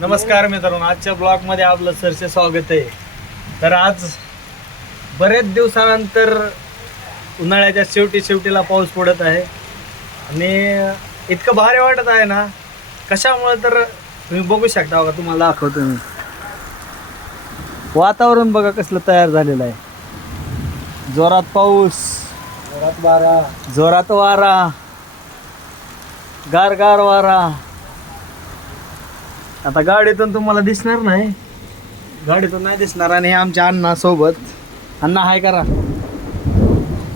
नमस्कार मित्रांनो आजच्या ब्लॉगमध्ये आपलं सरचे स्वागत आहे. तर आज बरेच दिवसानंतर उन्हाळ्याच्या शेवटी शेवटीला पाऊस पडत आहे. आणि इतकं भारी वाटत आहे ना कशामुळे तर तुम्ही बघू शकता बघा तुम्हाला दाखवतो मी. वातावरण बघा कसलं तयार झालेलं आहे. जोरात पाऊस. जोरात बारा जोरात वारा. गार गार वारा. आता गाडीतून तुम्हाला दिसणार नाही. गाडीतून नाही दिसणार आणि हे आमच्या अण्णा सोबत अण्णा हाय करा.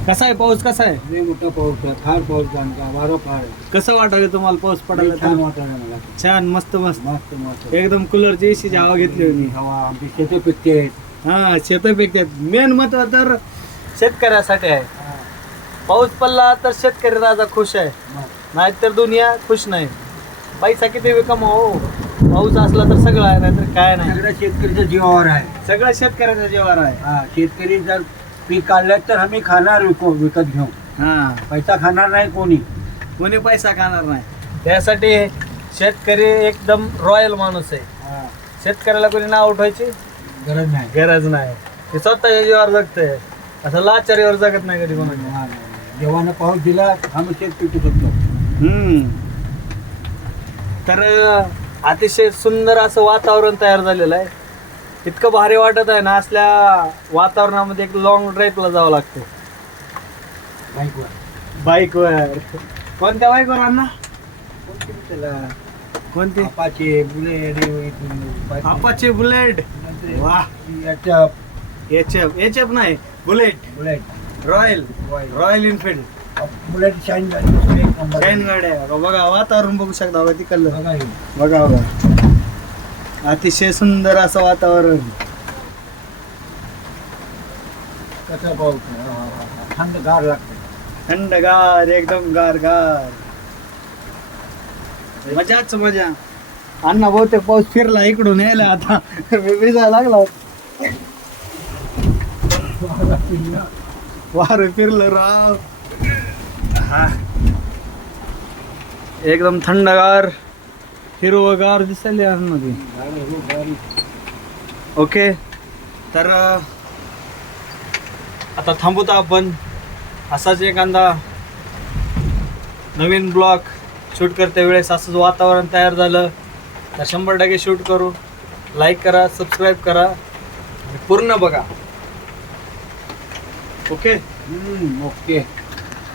कसा आहे पाऊस? कसा आहे? लय मोठा पाऊस आहे. फार पाऊस जाणका वारं फार आहे. कसं वाटायला तुम्हाला पाऊस लय पडायला? छान? वाटायला मला. छान मस्त मस्त. मस्त मस्त. एकदम कूलरची एसीची हवा घेतली मी हवा आमची शेती पिकते हा शेत पिकतात मेन महत्त्व तर शेतकऱ्यासाठी आहे. पाऊस पडला तर शेतकरी राजा खुश आहे. नाहीतर दुनिया खुश नाही. पैसा किती बी कमाव हो. पाऊस असला तर सगळं आहे नाहीतर काय नाही. सगळ्या शेतकरीच्या जीवावर आहे. सगळं शेतकऱ्याच्या जीवावर आहे. हा शेतकरी जर पीक काढलं तर आम्ही खाणार विको विकत घेऊ. हा. पैसा खाणार नाही कोणी. कोणी पैसा खाणार नाही. त्यासाठी शेतकरी एकदम रॉयल माणूस आहे. हा, शेतकऱ्याला कोणी नाव उठवायची? गरज नाही. गरज नाही. ते स्वतःच्या जीवावर जगतंय. असं लाचारीवर जगत नाही कधी कोणाच्या हा. देवानं पाऊस दिला आम्ही शेत पिकू शकतो हम्म. तर अं, अतिशय सुंदर असं वातावरण तयार झालेलं आहे. इतकं भारी वाटत आहे ना असल्या वातावरणामध्ये एक लॉंग ड्राईव्हला जावं लागतं. बाईकवर. बाईकवर. कोणत्या बाईकवर अण्णा? कोणती? Apache Bullet Apache Bullet. वा. एच एफ एच एफ नाही Bullet. Bullet. Royal. Royal. Royal Enfield. Bullet Shine झाली दुसरी एक नंबर. शाईन गाड्या आहे. बघा वातावरण बघू शकता बघा तिकडलं बघा हे. बघा बघा अतिशय सुंदर असं वातावरण कसं पाऊस आहे. हा, हा, हा. थंड गार लागते थंडगार एकदम गार गार मजाच मजा अण्णा बहुतेक पाऊस फिरला इकडून यायला आता भिजायला लागला वार फिरलं राव. एकदम थंडगार हिरवगार दिसायले मध्ये ओके तर आता थांबवतो आपण. असाच एखादा नवीन ब्लॉग शूट करते वेळेस असंच वातावरण तयार झालं तर शंभर टक्के शूट करू. लाईक करा सबस्क्राईब करा पूर्ण बघा. ओके? ओके.